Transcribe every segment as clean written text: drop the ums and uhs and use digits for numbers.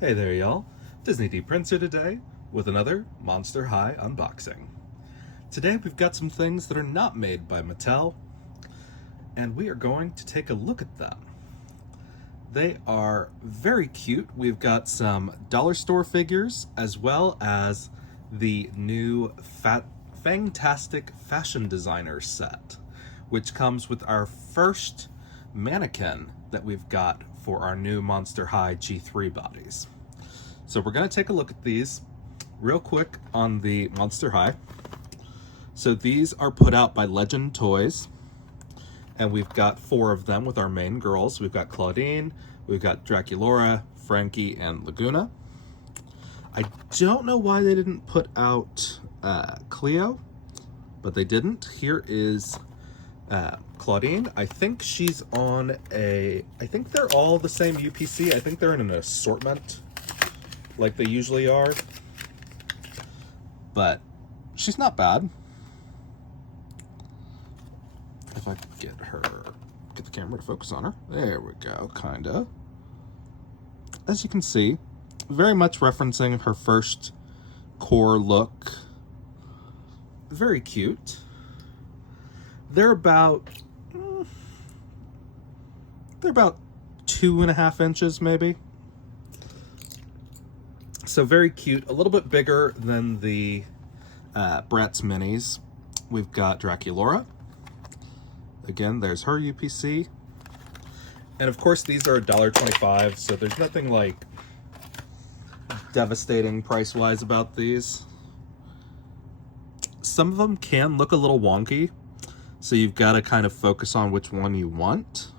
Hey there, y'all. Disney D Prince here today with another Monster High unboxing. Today we've got some things that are not made by Mattel, and we are going to take a look at them. They are very cute. We've got some dollar store figures as well as the new Fangtastic fashion designer set, which comes with our first mannequin that we've got for our new Monster High G3 bodies. So we're going to take a look at these real quick on the Monster High. So these are put out by Legend Toys, and we've got 4 of them with our main girls. We've got Claudine, we've got Draculaura, Frankie, and Laguna. I don't know why they didn't put out Cleo, but they didn't. Here is Claudine. I think she's on I think they're all the same UPC. I think they're in an assortment like they usually are, but she's not bad. If I could get the camera to focus on her. There we go, kinda. As you can see, very much referencing her first core look. Very cute. They're about 2.5 inches maybe. So very cute, a little bit bigger than the Bratz minis. We've got Draculaura. Again, there's her UPC. And of course, these are $1.25, so there's nothing like devastating price-wise about these. Some of them can look a little wonky, so you've got to kind of focus on which one you want.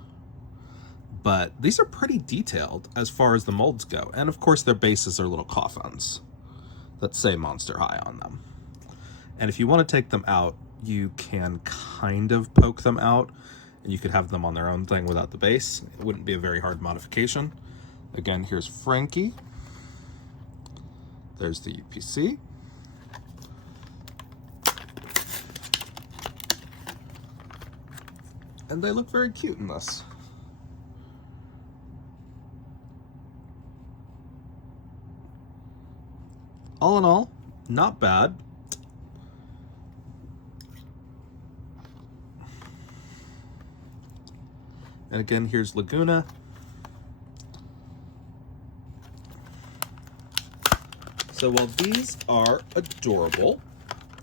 But these are pretty detailed as far as the molds go. And of course, their bases are little coffins that say Monster High on them. And if you want to take them out, you can kind of poke them out, and you could have them on their own thing without the base. It wouldn't be a very hard modification. Again, here's Frankie. There's the UPC. And they look very cute in this. All in all, not bad. And again, here's Laguna. So while these are adorable,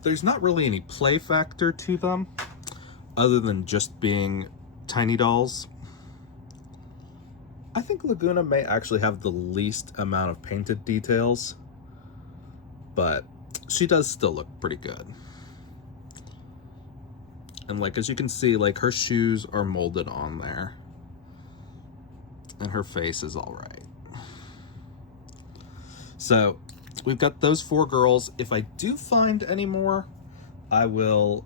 there's not really any play factor to them other than just being tiny dolls. I think Laguna may actually have the least amount of painted details, but she does still look pretty good. And like, as you can see, like her shoes are molded on there. And her face is all right. So we've got those 4 girls. If I do find any more, I will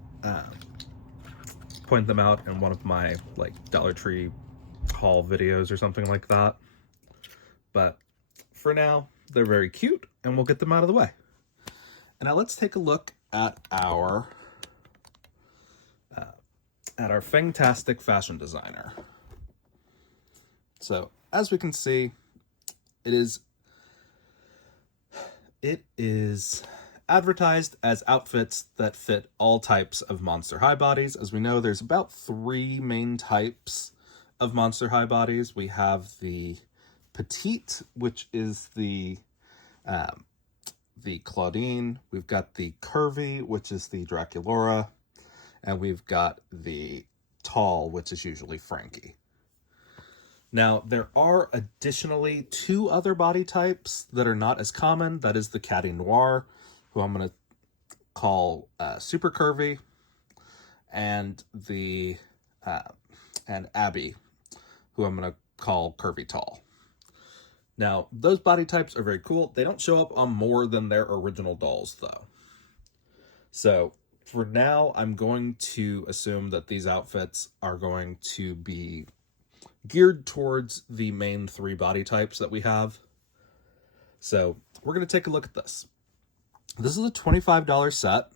point them out in one of my like Dollar Tree haul videos or something like that. But for now, they're very cute, and we'll get them out of the way. And now let's take a look at our Fangtastic fashion designer. So as we can see, it is advertised as outfits that fit all types of Monster High bodies. As we know, there's about 3 main types of Monster High bodies. We have the Petite, which is the Claudine. We've got the Curvy, which is the Draculaura. And we've got the Tall, which is usually Frankie. Now, there are additionally 2 other body types that are not as common. That is the Caddy Noir, who I'm going to call Super Curvy, and and Abby, who I'm going to call Curvy Tall. Now, those body types are very cool. They don't show up on more than their original dolls, though. So for now, I'm going to assume that these outfits are going to be geared towards the main 3 body types that we have. So we're going to take a look at this. This is a $25 set.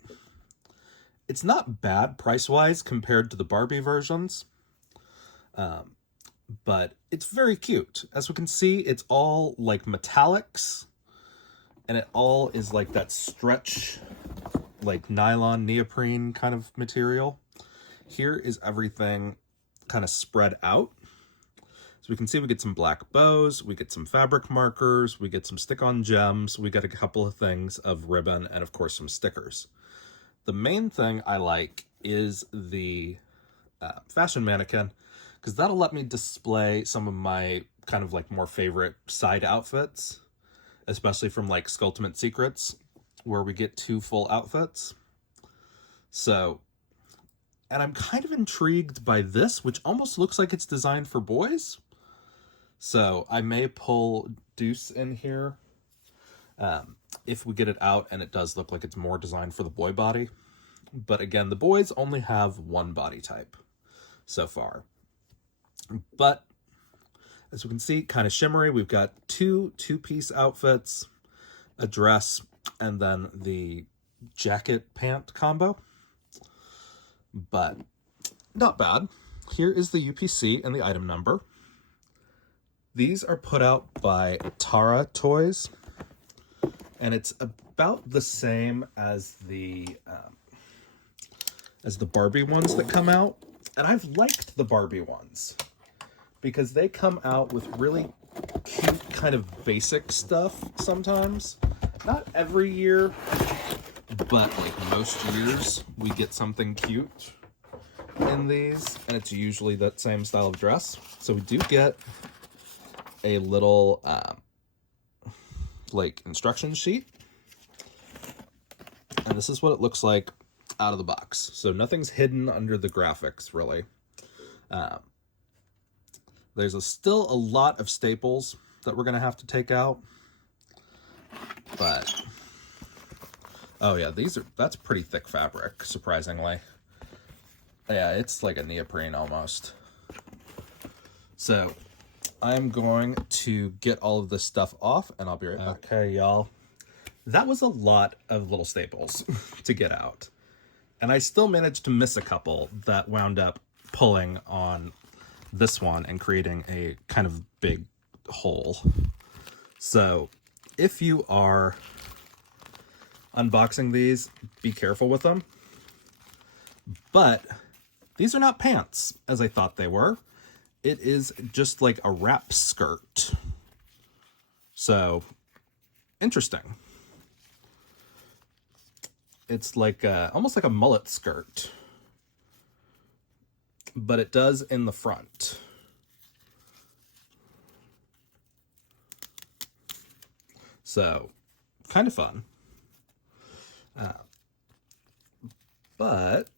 It's not bad price-wise compared to the Barbie versions. but it's very cute. As we can see, it's all like metallics, and it all is like that stretch, like nylon neoprene kind of material. Here is everything kind of spread out. So we can see we get some black bows, we get some fabric markers, we get some stick-on gems, we get a couple of things of ribbon, and of course some stickers. The main thing I like is the fashion mannequin, because that'll let me display some of my kind of like more favorite side outfits, especially from like Skulltimate Secrets, where we get 2 full outfits. So, and I'm kind of intrigued by this, which almost looks like it's designed for boys. So I may pull Deuce in here if we get it out and it does look like it's more designed for the boy body. But again, the boys only have 1 body type so far. But as we can see, kind of shimmery. We've got 2 two-piece outfits, a dress, and then the jacket pant combo. But not bad. Here is the UPC and the item number. These are put out by Tara Toys, and it's about the same as the Barbie ones that come out. And I've liked the Barbie ones because they come out with really cute kind of basic stuff sometimes. Not every year, but like most years we get something cute in these, and it's usually that same style of dress. So we do get a little like instruction sheet, and this is what it looks like out of the box. So nothing's hidden under the graphics, really. There's still a lot of staples that we're gonna have to take out, but oh yeah, that's pretty thick fabric, surprisingly. Yeah, it's like a neoprene almost. So I'm going to get all of this stuff off and I'll be right back. Okay, y'all. That was a lot of little staples to get out. And I still managed to miss a couple that wound up pulling on this one and creating a kind of big hole. So if you are unboxing these, be careful with them. But these are not pants, as I thought they were. It is just like a wrap skirt. So, interesting. It's like almost like a mullet skirt. But it does in the front. So, kind of fun. But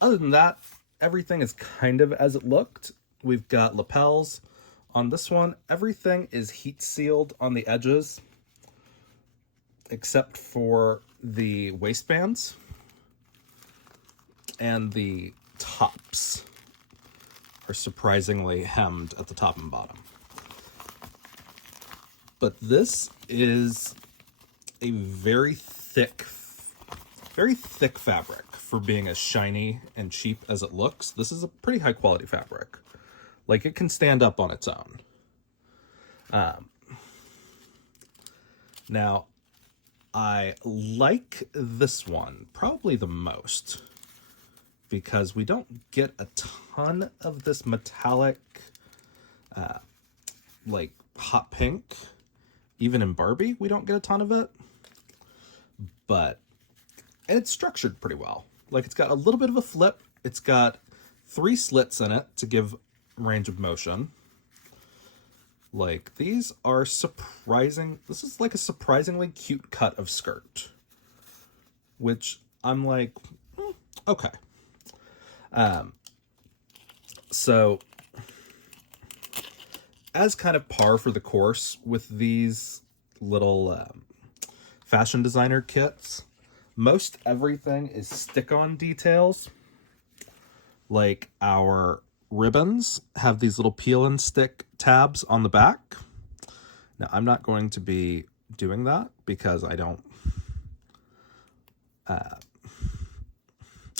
other than that, everything is kind of as it looked. We've got lapels on this one. Everything is heat sealed on the edges, except for the waistbands and the tops are surprisingly hemmed at the top and bottom. But this is a very thick fabric for being as shiny and cheap as it looks. This is a pretty high quality fabric. Like, it can stand up on its own. Now, I like this one probably the most because we don't get a ton of this metallic, like hot pink. Even in Barbie, we don't get a ton of it. But, and it's structured pretty well. Like, it's got a little bit of a flip. It's got 3 slits in it to give range of motion. Like, these are surprising. This is like a surprisingly cute cut of skirt, which I'm like, okay. So as kind of par for the course with these little fashion designer kits, most everything is stick-on details. Like, our ribbons have these little peel and stick tabs on the back. Now, I'm not going to be doing that because I don't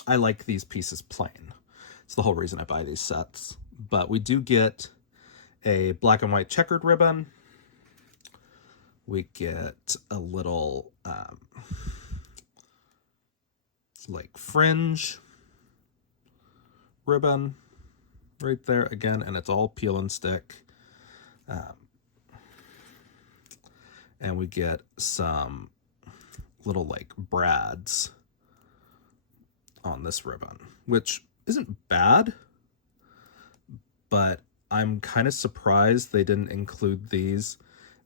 I like these pieces plain. It's the whole reason I buy these sets. but we do get a black and white checkered ribbon. We get a little like fringe ribbon right there again, and it's all peel and stick. And we get some little like brads on this ribbon, which isn't bad, but I'm kind of surprised they didn't include these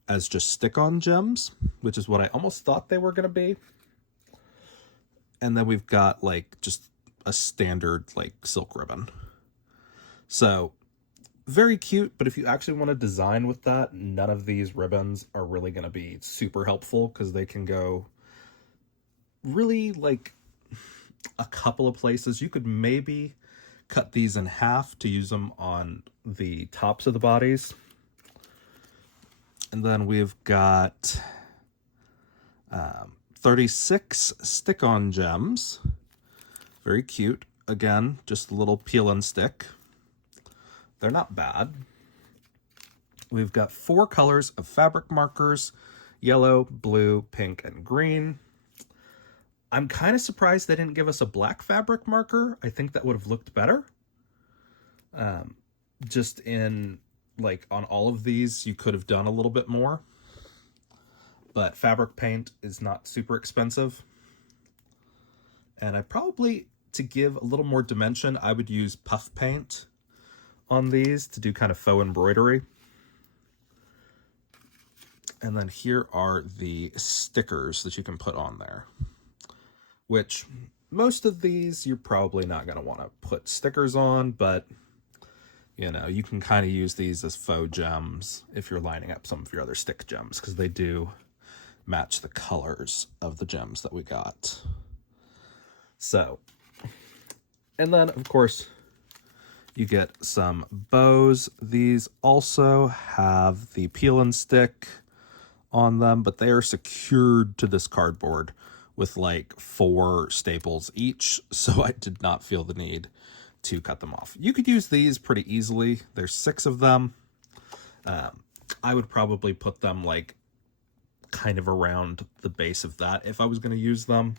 as just stick-on gems, which is what I almost thought they were going to be. And then we've got like just a standard like silk ribbon. So very cute, but if you actually want to design with that, none of these ribbons are really going to be super helpful because they can go really like a couple of places. You could maybe cut these in half to use them on the tops of the bodies. And then we've got 36 stick-on gems. Very cute. Again, just a little peel and stick. They're not bad. We've got 4 colors of fabric markers: yellow, blue, pink, and green. I'm kind of surprised they didn't give us a black fabric marker. I think that would have looked better. Just in, like, on all of these, you could have done a little bit more. But fabric paint is not super expensive. And I probably, to give a little more dimension, I would use puff paint on these to do kind of faux embroidery. And then here are the stickers that you can put on there, which most of these you're probably not going to want to put stickers on, but you know, you can kind of use these as faux gems if you're lining up some of your other stick gems, because they do match the colors of the gems that we got. So, and then of course you get some bows. These also have the peel and stick on them, but they are secured to this cardboard with like 4 staples each, so I did not feel the need to cut them off. You could use these pretty easily. There's 6 of them. I would probably put them like kind of around the base of that if I was going to use them.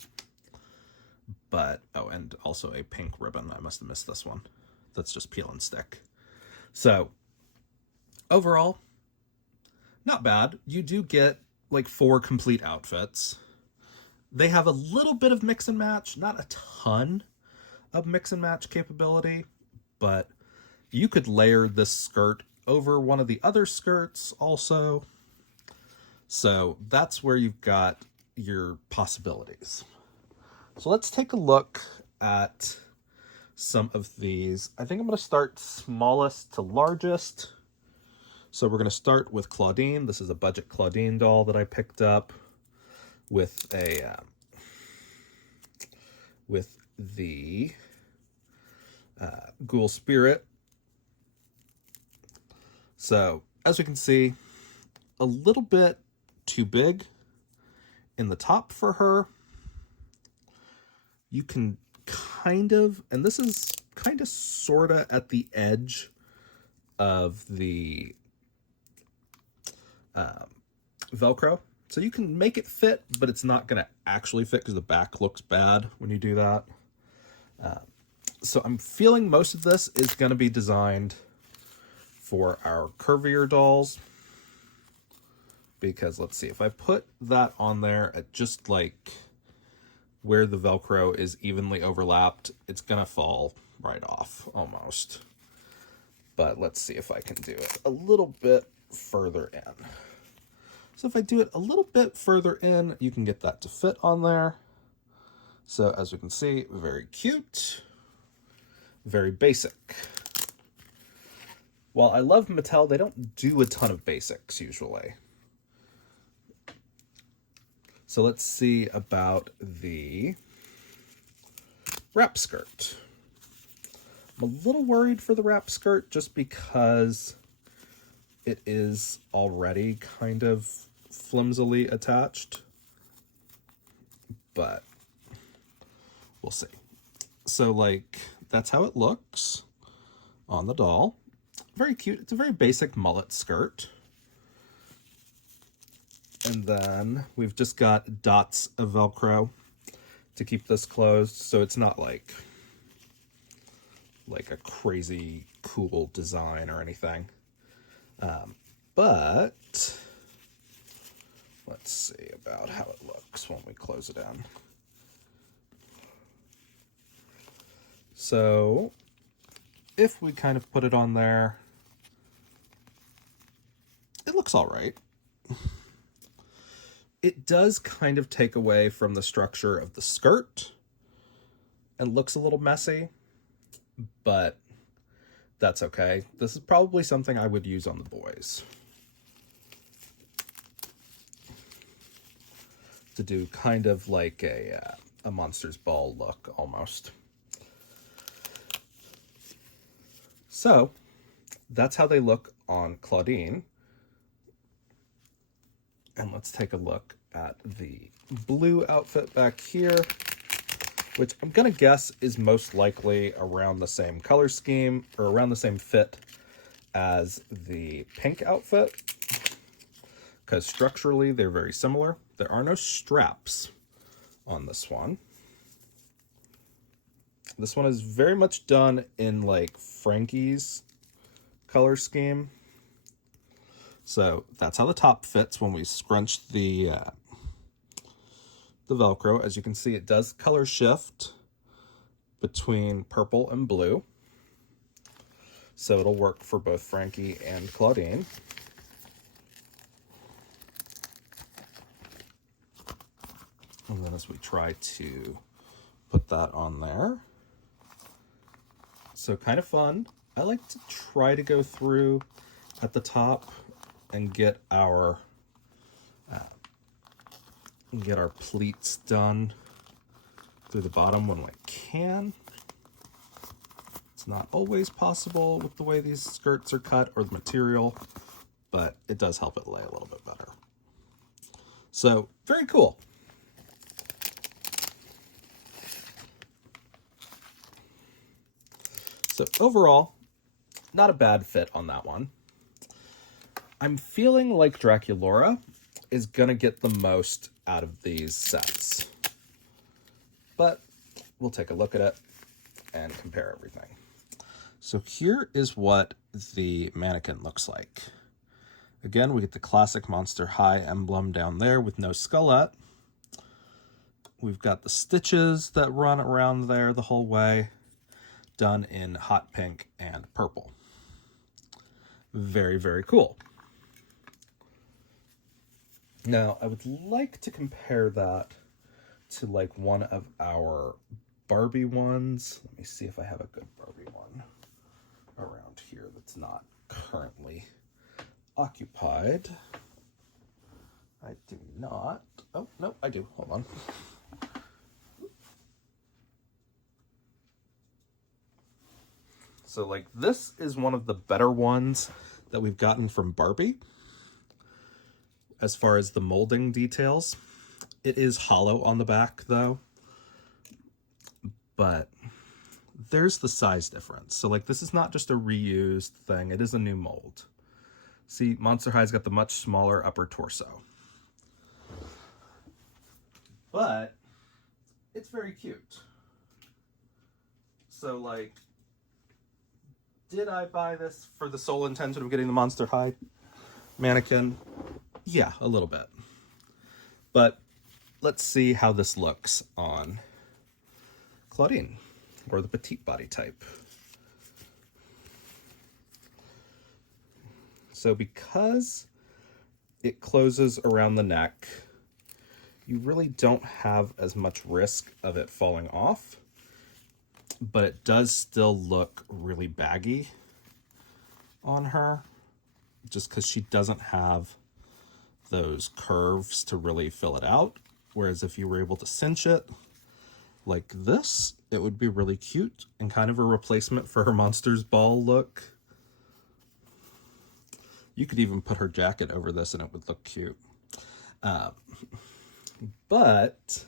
But, oh, and also a pink ribbon. I must have missed this one. That's just peel and stick. So, overall, not bad. You do get like 4 complete outfits. They have a little bit of mix and match, not a ton of mix and match capability, but you could layer this skirt over one of the other skirts also. So that's where you've got your possibilities. So let's take a look at some of these. I think I'm going to start smallest to largest. So we're going to start with Claudine. This is a budget Claudine doll that I picked up with a with the Ghoul Spirit. So as we can see, a little bit too big in the top for her. You can kind of, and this is kind of sort of at the edge of the Velcro. So you can make it fit, but it's not going to actually fit because the back looks bad when you do that. So I'm feeling most of this is going to be designed for our curvier dolls. Because let's see, if I put that on there at just like where the Velcro is evenly overlapped, it's going to fall right off almost. But let's see if I can do it a little bit further in. So if I do it a little bit further in, you can get that to fit on there. So as we can see, very cute, very basic. While I love Mattel, they don't do a ton of basics usually. So let's see about the wrap skirt. I'm a little worried for the wrap skirt just because it is already kind of flimsily attached, but we'll see. So like, that's how it looks on the doll. very cute. It's a very basic mullet skirt. And then we've just got dots of Velcro to keep this closed, so it's not like a crazy cool design or anything. But let's see about how it looks when we close it in. So if we kind of put it on there, it looks all right. It does kind of take away from the structure of the skirt and looks a little messy, but that's okay. This is probably something I would use on the boys to do kind of like a Monsters Ball look almost. So that's how they look on Claudine. And let's take a look at the blue outfit back here, which I'm going to guess is most likely around the same color scheme or around the same fit as the pink outfit, because structurally they're very similar. There are no straps on this one. This one is very much done in like Frankie's color scheme. So that's how the top fits when we scrunch the Velcro. As you can see, it does color shift between purple and blue. So it'll work for both Frankie and Claudine. And then as we try to put that on there. So kind of fun. I like to try to go through at the top and get our pleats done through the bottom when we can. It's not always possible with the way these skirts are cut or the material, but it does help it lay a little bit better. So very cool. So overall, not a bad fit on that one. I'm feeling like Draculaura is going to get the most out of these sets. But we'll take a look at it and compare everything. So here is what the mannequin looks like. Again, we get the classic Monster High emblem down there with no skullette. We've got the stitches that run around there the whole way, done in hot pink and purple. Very, very cool. Now, I would like to compare that to like one of our Barbie ones. Let me see if I have a good Barbie one around here that's not currently occupied. I do not. Oh, no, I do. Hold on. So like this is one of the better ones that we've gotten from Barbie. As far as the molding details, it is hollow on the back though, but there's the size difference. So like this is not just a reused thing, it is a new mold. See, Monster High's got the much smaller upper torso, but it's very cute. So like, did I buy this for the sole intention of getting the Monster High mannequin? Yeah, a little bit. But let's see how this looks on Claudine, or the petite body type. So because it closes around the neck, you really don't have as much risk of it falling off, but it does still look really baggy on her, just because she doesn't have those curves to really fill it out. Whereas if you were able to cinch it like this, it would be really cute and kind of a replacement for her Monsters Ball look. You could even put her jacket over this and it would look cute. But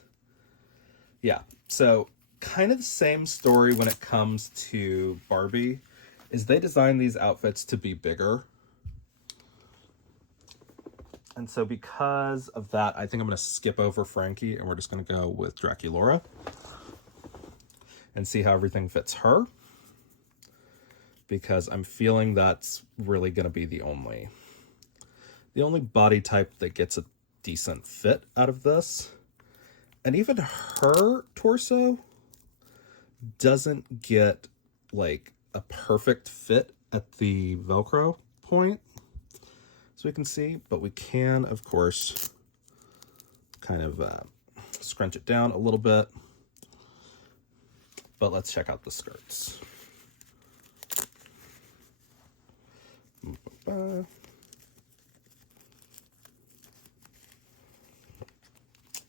yeah, so kind of the same story when it comes to Barbie is they designed these outfits to be bigger. And so because of that, I think I'm going to skip over Frankie and we're just going to go with Draculaura and see how everything fits her, because I'm feeling that's really going to be the only body type that gets a decent fit out of this. And even her torso doesn't get like a perfect fit at the Velcro point, so we can see, but we can, of course, kind of scrunch it down a little bit. But let's check out the skirts.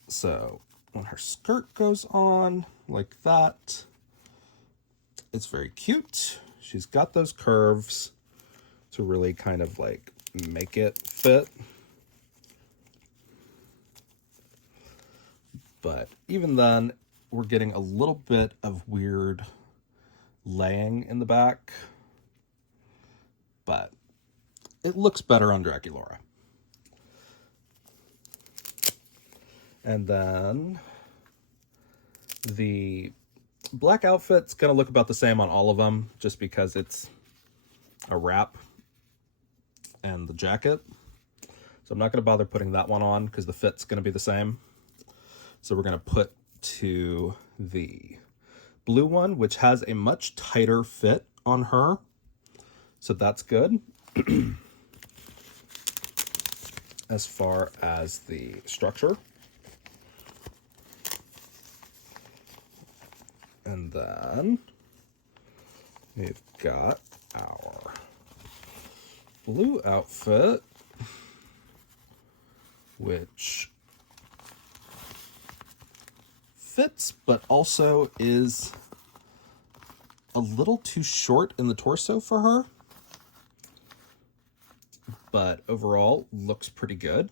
So when her skirt goes on like that, it's very cute. She's got those curves to really kind of like make it fit. But even then, we're getting a little bit of weird laying in the back, but it looks better on Draculaura. And then the black outfit's gonna look about the same on all of them, just because it's a wrap and the jacket. So I'm not gonna bother putting that one on because the fit's gonna be the same. So we're gonna put to the blue one, which has a much tighter fit on her. So that's good. As far as the structure. And then we've got our blue outfit, which fits, but also is a little too short in the torso for her. But overall, looks pretty good.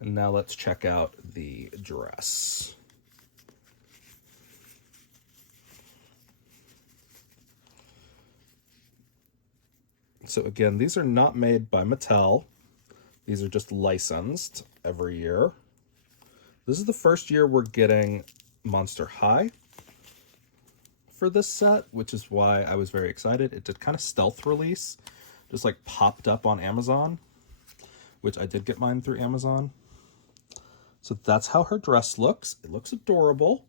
And now let's check out the dress. So again, these are not made by Mattel. These are just licensed every year. This is the first year we're getting Monster High for this set, which is why I was very excited. It did kind of stealth release, just like popped up on Amazon, which I did get mine through Amazon. So that's how her dress looks. It looks adorable.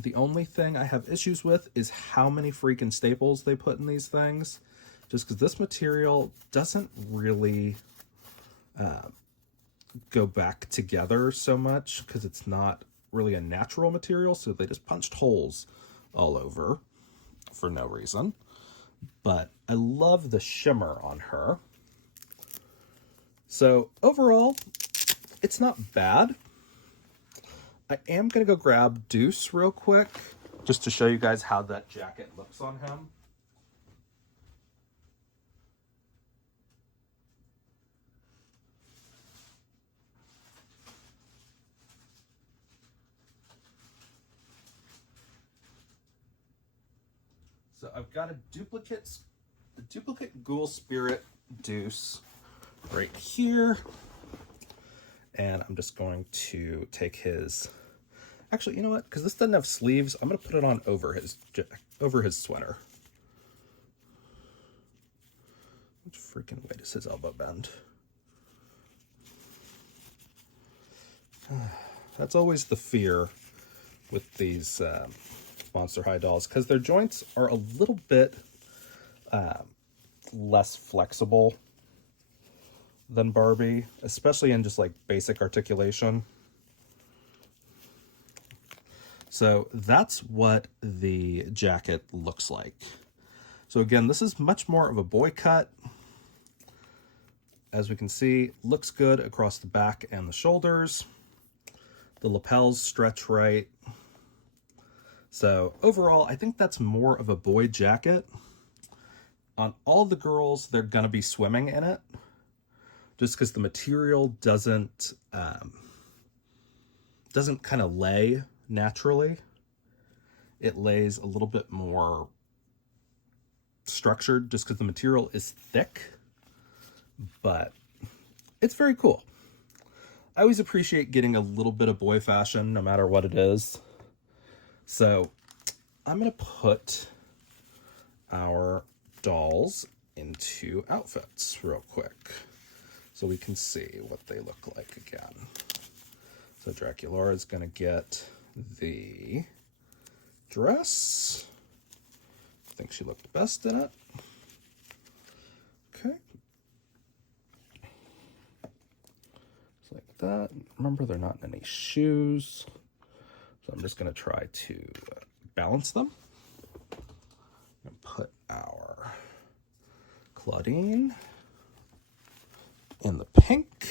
The only thing I have issues with is how many freaking staples they put in these things. Just because this material doesn't really go back together so much, because it's not really a natural material. So they just punched holes all over for no reason. But I love the shimmer on her. So overall, it's not bad. I am going to go grab Deuce real quick, just to show you guys how that jacket looks on him. So I've got a duplicate Ghoul Spirit Deuce right here. And I'm just going to take his... Actually, you know what? Because this doesn't have sleeves, I'm going to put it on over his sweater. Which freaking way does his elbow bend? That's always the fear with these Monster High dolls, because their joints are a little bit less flexible than Barbie, especially in just like basic articulation. So that's what the jacket looks like. So again, this is much more of a boy cut. As we can see, looks good across the back and the shoulders. The lapels stretch right. So overall, I think that's more of a boy jacket. On all the girls, they're gonna be swimming in it, just because the material doesn't kind of lay naturally. It lays a little bit more structured just because the material is thick, but it's very cool. I always appreciate getting a little bit of boy fashion no matter what it is. So I'm going to put our dolls into outfits real quick so we can see what they look like again. So Draculaura is going to get the dress. I think she looked best in it. Okay. Just like that. Remember, they're not in any shoes. So I'm just going to try to balance them. And put our Claudine in the pink.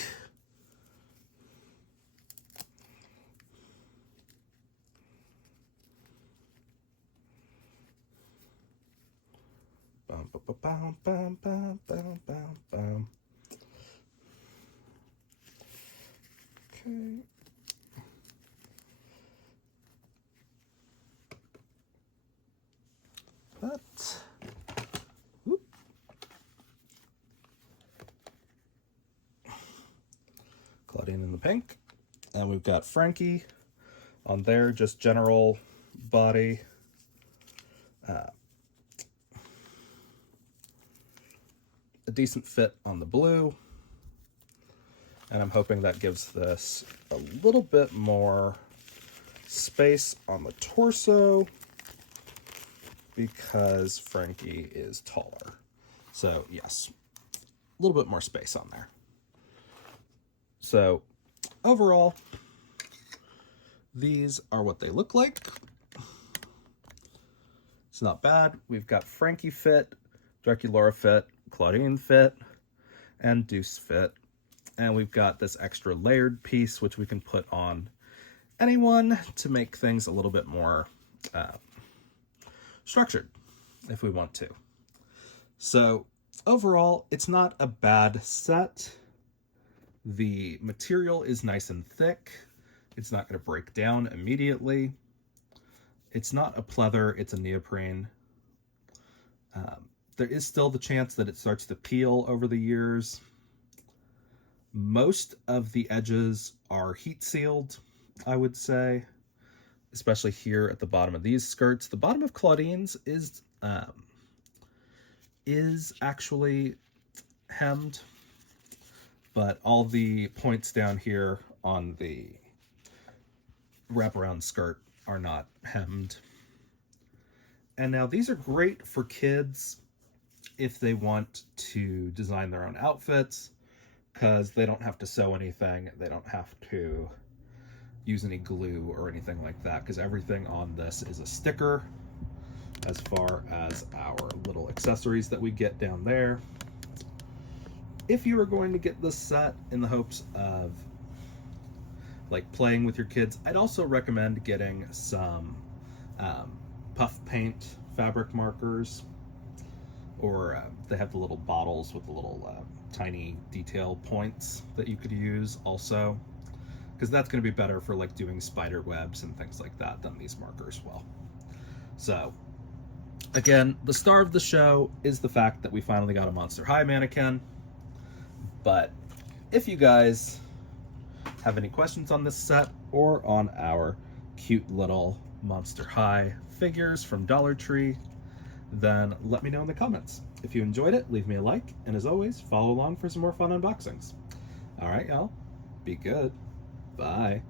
Bum, bum, bum, bum, bum, bum, bum, bum. Okay. That. Whoop. Claudine in the pink. And we've got Frankie on there, just general body. A decent fit on the blue. And I'm hoping that gives this a little bit more space on the torso because Frankie is taller. So yes, a little bit more space on there. So overall, these are what they look like. It's not bad. We've got Frankie fit, Draculaura fit, Claudine fit, and Deuce fit. And we've got this extra layered piece, which we can put on anyone to make things a little bit more structured if we want to. So overall, it's not a bad set. The material is nice and thick. It's not going to break down immediately. It's not a pleather, it's a neoprene. There is still the chance that it starts to peel over the years. Most of the edges are heat sealed, I would say, especially here at the bottom of these skirts. The bottom of Claudine's is actually hemmed, but all the points down here on the wraparound skirt are not hemmed. And now these are great for kids if they want to design their own outfits, because they don't have to sew anything, they don't have to use any glue or anything like that, because everything on this is a sticker as far as our little accessories that we get down there. If you are going to get this set in the hopes of like playing with your kids, I'd also recommend getting some puff paint fabric markers, or they have the little bottles with the little tiny detail points that you could use also, because that's going to be better for like doing spider webs and things like that than these markers will. So again, the star of the show is the fact that we finally got a Monster High mannequin. But if you guys have any questions on this set or on our cute little Monster High figures from Dollar Tree, then let me know in the comments. If you enjoyed it, leave me a like, and as always, follow along for some more fun unboxings. All right, y'all, be good. Bye.